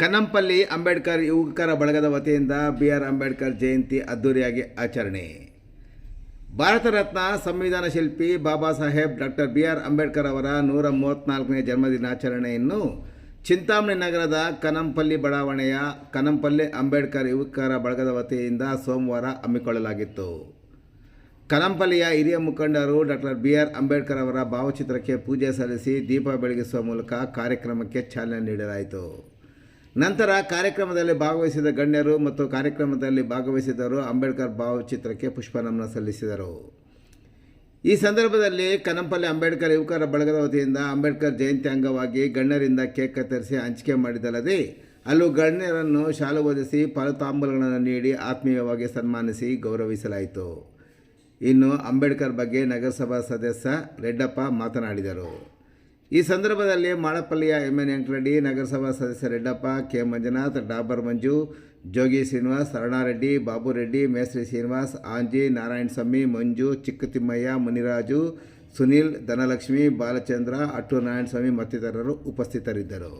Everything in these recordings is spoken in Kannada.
ಕನ್ನಂಪಲ್ಲಿ ಅಂಬೇಡ್ಕರ್ ಯುವಕರ ಬಳಗದ ವತಿಯಿಂದ ಬಿ ಆರ್ ಅಂಬೇಡ್ಕರ್ ಜಯಂತಿ ಅದ್ದೂರಿಯಾಗಿ ಆಚರಣೆ. ಭಾರತ ರತ್ನ ಸಂವಿಧಾನ ಶಿಲ್ಪಿ Baba Saheb doctor B R Ambedkar ಅವರ ನೂರ ಮೂವತ್ತ್ನಾಲ್ಕನೇ ಜನ್ಮದಿನಾಚರಣೆಯನ್ನು ಚಿಂತಾಮಣಿ ನಗರದ ಕನಂಪಲ್ಲಿ ಬಡಾವಣೆಯ ಕನಂಪಲ್ಲಿ ಅಂಬೇಡ್ಕರ್ ಯುವಕರ ಬಳಗದ ವತಿಯಿಂದ ಸೋಮವಾರ ಹಮ್ಮಿಕೊಳ್ಳಲಾಗಿತ್ತು. ಕನಂಪಲ್ಲಿಯ ಹಿರಿಯ ಮುಖಂಡರು ಡಾಕ್ಟರ್ ಬಿ ಆರ್ ಅಂಬೇಡ್ಕರ್ ಅವರ ಭಾವಚಿತ್ರಕ್ಕೆ ಪೂಜೆ ಸಲ್ಲಿಸಿ ದೀಪ ಬೆಳಗಿಸುವ ಮೂಲಕ ಕಾರ್ಯಕ್ರಮಕ್ಕೆ ಚಾಲನೆ ನೀಡಲಾಯಿತು. ನಂತರ ಕಾರ್ಯಕ್ರಮದಲ್ಲಿ ಭಾಗವಹಿಸಿದ ಗಣ್ಯರು ಮತ್ತು ಕಾರ್ಯಕ್ರಮದಲ್ಲಿ ಭಾಗವಹಿಸಿದವರು ಅಂಬೇಡ್ಕರ್ ಭಾವಚಿತ್ರಕ್ಕೆ ಪುಷ್ಪನಮನ ಸಲ್ಲಿಸಿದರು. ಈ ಸಂದರ್ಭದಲ್ಲಿ ಕನಂಪಲ್ಲಿ ಅಂಬೇಡ್ಕರ್ ಯುವಕರ ಬಳಗದ ವತಿಯಿಂದ ಅಂಬೇಡ್ಕರ್ ಜಯಂತಿ ಅಂಗವಾಗಿ ಗಣ್ಯರಿಂದ ಕೇಕ್ ಕತ್ತರಿಸಿ ಹಂಚಿಕೆ ಮಾಡಿದಲ್ಲದೆ ಅಲ್ಲೂ ಗಣ್ಯರನ್ನು ಶಾಲು ಒದಿಸಿ ಫಲತಾಂಬೂಲಗಳನ್ನು ನೀಡಿ ಆತ್ಮೀಯವಾಗಿ ಸನ್ಮಾನಿಸಿ ಗೌರವಿಸಲಾಯಿತು. ಇನ್ನು ಅಂಬೇಡ್ಕರ್ ಬಗ್ಗೆ ನಗರಸಭಾ ಸದಸ್ಯ ರೆಡ್ಡಪ್ಪ ಮಾತನಾಡಿದರು. ಈ ಸಂದರ್ಭದಲ್ಲಿ ಮಾಳಪಲ್ಲಿಯ ಎಂ ಎನ್ ವೆಂಕಟರೆಡ್ಡಿ, ನಗರಸಭಾ ಸದಸ್ಯ ರೆಡ್ಡಪ್ಪ, ಕೆ. ಮಂಜುನಾಥ್, ಡಾಬರ್ ಮಂಜು, ಜೋಗಿ ಶ್ರೀನಿವಾಸ್, ಅರುಣಾರೆಡ್ಡಿ, ಬಾಬುರೆಡ್ಡಿ, ಮೇಸ್ತ್ರಿ ಶ್ರೀನಿವಾಸ್, ಆಂಜಿ, ನಾರಾಯಣಸ್ವಾಮಿ, ಮಂಜು, ಚಿಕ್ಕತಿಮ್ಮಯ್ಯ, ಮುನಿರಾಜು, ಸುನಿಲ್, ಧನಲಕ್ಷ್ಮಿ, ಬಾಲಚಂದ್ರ, ಅಟ್ಟು ನಾರಾಯಣಸ್ವಾಮಿ ಮತ್ತಿತರರು ಉಪಸ್ಥಿತರಿದ್ದರು.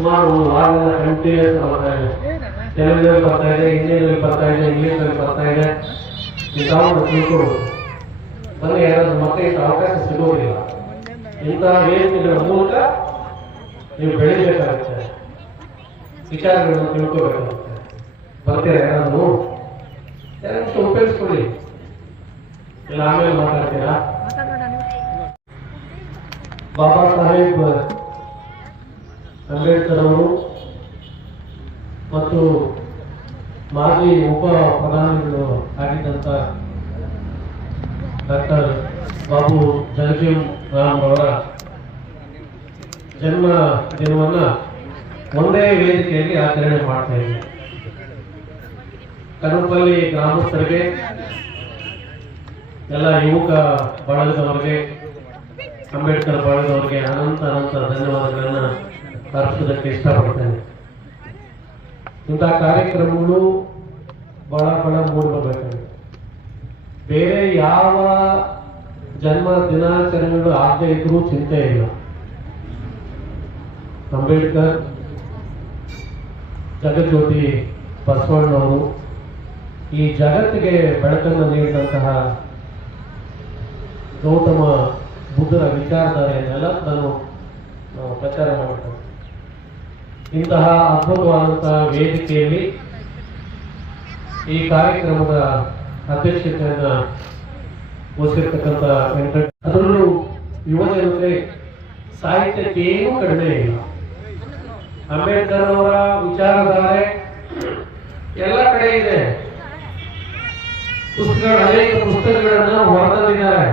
ಸುಮಾರು ವಾರದಿಂದ ಕಂಟಿನ್ಯೂಸ್ ಬರ್ತಾ ಇದೆ. ತೆಲುಗಿನಲ್ಲಿ ಬರ್ತಾ ಇದೆ ಹಿಂದಿಯಲ್ಲಿ ಬರ್ತಾ ಇದೆ ಇಂಗ್ಲೀಷಲ್ಲಿ ಬರ್ತಾ ಇದೆ. ತಗೊಂಡು ತಿಳ್ಕೊಬೋದು. ನನಗೆ ಯಾರಾದ್ರೂ ಮತ್ತೆ ಇಂಥ ಅವಕಾಶ ಸಿಗೋದಿಲ್ಲ. ಇಂಥ ವೇದಿಕೆಗಳ ಮೂಲಕ ನೀವು ಬೆಳಿಬೇಕಾಗುತ್ತೆ. ವಿಚಾರಗಳನ್ನು ತಿಳ್ಕೋಬೇಕಾಗುತ್ತೆ. ಬರ್ತೀರಾ ಯಾರಾದ್ರು ಯಾರಾದ್ರೂ ಉಪಯೋಗಿಸ್ಕೊಳ್ಳಿ ಇಲ್ಲ ಆಮೇಲೆ ಮಾತಾಡ್ತೀರಾ? ಬಾಬಾ ಸಾಹೇಬ್ ಅಂಬೇಡ್ಕರ್ ಮತ್ತು ಮಾಜಿ ಉಪ ಪ್ರಧಾನಿಗಳು ಆಗಿದ್ದಂಥ ಡಾಕ್ಟರ್ ಬಾಬು ಜಗಜೀವ್ ರಾಮ್ ಅವರ ಜನ್ಮ ದಿನವನ್ನು ಒಂದೇ ವೇದಿಕೆಯಲ್ಲಿ ಆಚರಣೆ ಮಾಡ್ತಾ ಇದ್ದೀವಿ ಕನಪಲ್ಲಿ ಗ್ರಾಮಸ್ಥರಿಗೆ, ಎಲ್ಲ ಯುವಕ ಬಳಗದವರಿಗೆ, ಅಂಬೇಡ್ಕರ್ ಬಳಗದವರಿಗೆ ಅನಂತ ಅನಂತ ಧನ್ಯವಾದಗಳನ್ನ ಅರ್ಪಿಸೋದಕ್ಕೆ ಇಷ್ಟಪಡ್ತೇನೆ. ಇಂತಹ ಕಾರ್ಯಕ್ರಮಗಳು ಬಹಳ ಬಹಳ ಮೂಡಬೇಕಾಗಿದೆ ಬೇರೆ ಯಾವ ಜನ್ಮ ದಿನಾಚರಣೆಗಳು ಆಗದೆ ಇದ್ರೂ ಚಿಂತೆ ಇಲ್ಲ. ಅಂಬೇಡ್ಕರ್, ಜಗಜ್ಯೋತಿ ಬಸವಣ್ಣವರು ಈ ಜಗತ್ತಿಗೆ ಬೆಳಕನ್ನು ನೀಡಿದಂತಹ ಗೌತಮ ಬುದ್ಧರ ವಿಚಾರಧಾರೆಯನ್ನೆಲ್ಲ ನಾನು ಪ್ರಚಾರ ಮಾಡ್ತೇವೆ. ಇಂತಹ ಅದ್ಭುತವಾದಂತಹ ವೇದಿಕೆಯಲ್ಲಿ ಈ ಕಾರ್ಯಕ್ರಮದ ಅಧ್ಯಕ್ಷತೆಯನ್ನ ವಹಿಸಿರ್ತಕ್ಕಂಥ ವೆಂಕಟ ಅದರಲ್ಲೂ ಯುವ ಜನತೆ ಸಾಹಿತ್ಯಕ್ಕೆ ಏನೂ ಕಡಿಮೆ ಇಲ್ಲ. ಅಂಬೇಡ್ಕರ್ ಅವರ ವಿಚಾರಧಾರೆ ಎಲ್ಲ ಕಡೆ ಇದೆ. ಪುಸ್ತಕಗಳು, ಅನೇಕ ಪುಸ್ತಕಗಳನ್ನ ಹೊರತಂದಿದ್ದಾರೆ.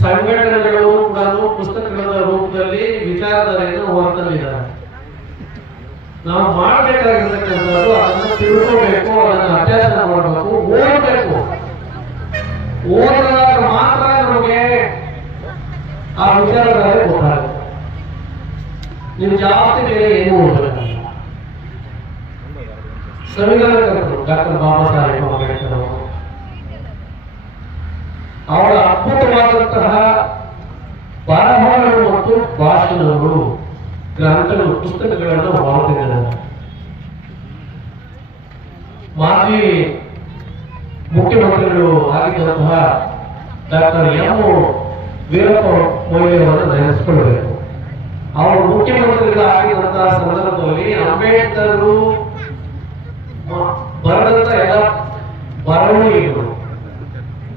ಸಂಘಟನೆಗಳು ಕೂಡ ಪುಸ್ತಕಗಳ ರೂಪದಲ್ಲಿ ವಿಚಾರಧಾರೆಯನ್ನು ಹೊರತಂದಿದ್ದಾರೆ. ನಾವು ಮಾಡಬೇಕಾಗಿರ್ತಕ್ಕಂಥದ್ದು ಅದನ್ನು ತಿಳ್ಕೋಬೇಕು, ಅದನ್ನು ಅಭ್ಯಾಸ ಮಾಡಬೇಕು, ಓದಬೇಕು. ಓದಿದಾಗ ಮಾತ್ರ ನಮಗೆ ಆ ವಿಚಾರಗಳಲ್ಲಿ ಗೊತ್ತಾಗುತ್ತೆ. ನೀವು ಜಾಸ್ತಿ ಬೇರೆ ಏನು ಸಂವಿಧಾನ ಸಂವಿಧಾನಕರ್ತರು ಡಾಕ್ಟರ್ ಬಾಬಾ ಸಾಹೇಬ್ ಅಂಬೇಡ್ಕರ್ ಅವರು. ಅವರ ಅದ್ಭುತವಾದಂತಹ ಬರಹಗಳು ಮತ್ತು ಭಾಷಣಗಳು ಗ್ರಂಥಗಳು ಪುಸ್ತಕಗಳನ್ನು ಹೊರತಿದ್ದಾರೆ ಮಾಜಿ ಮುಖ್ಯಮಂತ್ರಿಗಳು ಆಗಿದ್ದಂತಹ ಡಾಕ್ಟರ್ ಎಂ ವೀರಪ್ಪ ಮೊಯ್ಲಿಯವರನ್ನು ನೆನೆಸಿಕೊಳ್ಳಬೇಕು. ಅವರು ಮುಖ್ಯಮಂತ್ರಿಗಳಾಗಿದ್ದಂತಹ ಸಂದರ್ಭದಲ್ಲಿ ಅಂಬೇಡ್ಕರ್ ಬರೆದಂತ ಎಲ್ಲ ಬರವಣಿಗೆಗಳು,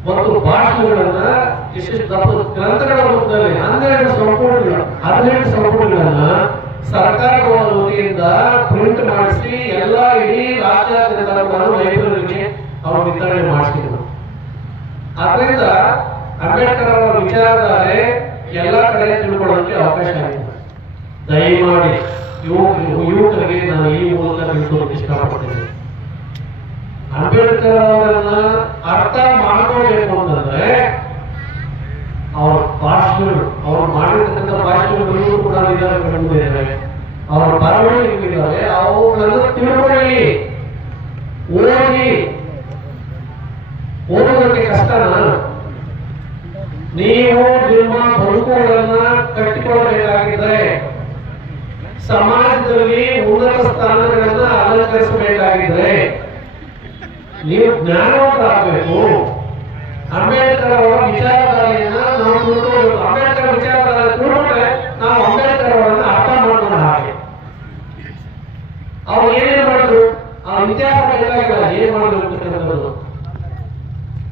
ಮತ್ತು ಭಾಷಣಗಳನ್ನ ಇಷ್ಟು ದಪ್ಪ ಗ್ರಂಥಗಳ ರೂಪದಲ್ಲಿ ಹನ್ನೆರಡು ಸಂಪುಟಗಳು. ಹದಿನೆಂಟು ಸಂಪುಟಗಳನ್ನ ಸರ್ಕಾರದ ವತಿಯಿಂದ ಪ್ರಿಂಟ್ ಮಾಡಿಸಿ ಎಲ್ಲ ಇಡೀ ರಾಜ್ಯಾದ್ಯಂತ ಲೈಬ್ರರಿಗೆ ಅವರು ವಿತರಣೆ ಮಾಡಿಸಿದ್ರು. ಅದರಿಂದ ಅಂಬೇಡ್ಕರ್ ಅವರ ವಿಚಾರಧಾರೆ ಎಲ್ಲ ಕಡೆ ತಿಳ್ಕೊಳ್ಳೋಕೆ ಅವಕಾಶ ಆಗಿದೆ. ದಯಮಾಡಿ ಯುವಕರು ಯುವಕರಿಗೆ ನಾನು ಈ ಮೂಲಕ ತಿಳಿಸೋಕೆ ಇಷ್ಟಪಡ್ತೇನೆ. ಅಂಬೇಡ್ಕರ್ ಅವರನ್ನ ಅರ್ಥ ಮಾಡ್ಕೋಬೇಕು ಅಂತಂದ್ರೆ ಅವ್ರ ಭಾಷಣಗಳು, ಅವ್ರು ಮಾಡಿರ್ತಕ್ಕಂಥ ಭಾಷಣಗಳು ಕೂಡ ನಿಧಾನಗೊಂಡಿದ್ದಾವೆ ಅವರ ಬರವಣಿಗೆಗಳಿದ್ದಾವೆ ಅವುಗಳನ್ನು ತಿಳ್ಕೊಳ್ಳಿ. ಓದಿ. ಓದೋದಕ್ಕೆ ನಾನು. ನೀವು ನಿಮ್ಮ ಬದುಕುಗಳನ್ನ ಕಟ್ಟಿಕೊಳ್ಳಬೇಕಾಗಿದ್ದರೆ ಸಮಾಜದಲ್ಲಿ ಉನ್ನತ ಸ್ಥಾನಗಳನ್ನ ಅಲಂಕರಿಸಬೇಕಾಗಿದ್ದರೆ ನೀವು ಜ್ಞಾನವಂತರಾಗಬೇಕು. ಅಂಬೇಡ್ಕರ್ ಅವರ ವಿಚಾರಧಾರೆಯನ್ನ ನಾವು ತಿಳ್ಕೊಳ್ಬೇಕು ಅಂಬೇಡ್ಕರ್ ವಿಚಾರಧಾರೆ ತಿಳ್ಕೊಂಡ್ರೆ ನಾವು ಅಂಬೇಡ್ಕರ್ ಅವರನ್ನ ಅರ್ಥ ಮಾಡ್ಕೊಂಡ ಹಾಗೆ. ಅವ್ರು ಏನೇನು ಮಾಡಿದ್ರು? ಆ ಬೇಕಾಗಿಲ್ಲ ಏನ್ ಮಾಡಿದ್ರು ಅಂತಕ್ಕಂಥದ್ದು?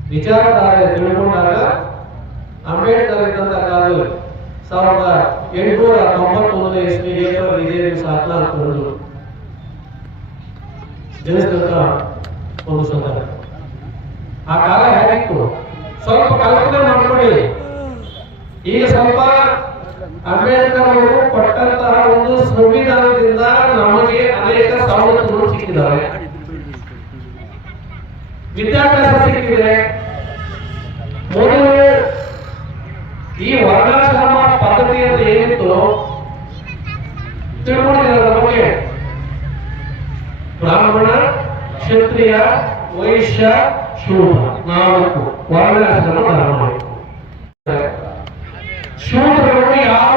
ವಿಚಾರಧಾರೆ ತಿಳ್ಕೊಂಡಾಗ ಅಂಬೇಡ್ಕರ್ ಇದ್ದಂತ ಕಾಲದಲ್ಲಿ ಸಾವಿರದ ಎಂಟುನೂರ ತೊಂಬತ್ತೊಂದನೇ ಇಸ್ವಿ ಏಪ್ರಿಲ್ ಇದೇ ದಿವಸ ಹದಿನಾಲ್ಕರಂದು ಜನಿಸಿದಂತ ಒಂದು ಸಂದರ್ಭ. ಆ ಕಾಲ ಹೇಗಿತ್ತು? ಸ್ವಲ್ಪ ಕಲ್ಪನೆ ಮಾಡ್ಕೊಳ್ಳಿ. ಈಗ ಸ್ವಲ್ಪ ಅಂಬೇಡ್ಕರ್ ಅವರು ಕೊಟ್ಟಂತಹ ಒಂದು ಸಂವಿಧಾನದಿಂದ ನಮಗೆ ಅನೇಕ ಸವಲತ್ತುಗಳು ಸಿಕ್ಕಿದ್ದಾರೆ ವಿದ್ಯಾಭ್ಯಾಸ ಸಿಕ್ಕಿದೆ. ಮೊದಲು ಈ ವರ್ಣಾಶ್ರಮ ಪದ್ಧತಿ ಅಂತ ಏನಿತ್ತು ತಿಳ್ಕೊಂಡಿದ್ದಾರೆ ನಮಗೆ ಬ್ರಾಹ್ಮಣ, ಕ್ಷತ್ರಿಯ, ವೈಶ್ಯ, ಶೂದ್ರ, ನಾಲ್ಕು. ವರ್ಣಾಶ್ರಮ ಧರ್ಮ ಶೂದ್ರರು ಯಾರು ಕೂಡ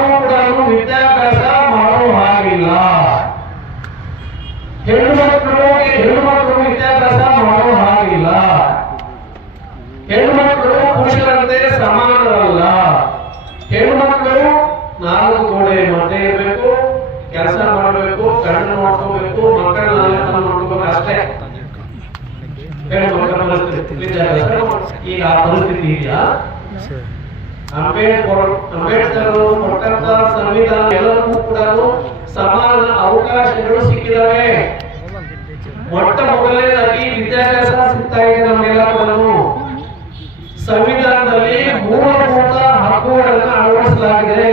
ಅಂಬೇಡ್ಕರ್ ಅಂಬೇಡ್ಕರ್ ಸಂವಿಧಾನ ಎಲ್ಲರಿಗೂ ಕೂಡ ಸಮಾನ ಅವಕಾಶಗಳು ಸಿಕ್ಕಿದಾವೆ ಮೊಟ್ಟ ಮೊದಲನೇದಾಗಿ ವಿದ್ಯಾಭ್ಯಾಸ ಸಿಗ್ತಾ ಇದೆ ನಮಗೆಲ್ಲ ಸಂವಿಧಾನದಲ್ಲಿ ಮೂಲಭೂತ ಹಕ್ಕುಗಳನ್ನು ಅಳವಡಿಸಲಾಗಿದೆ.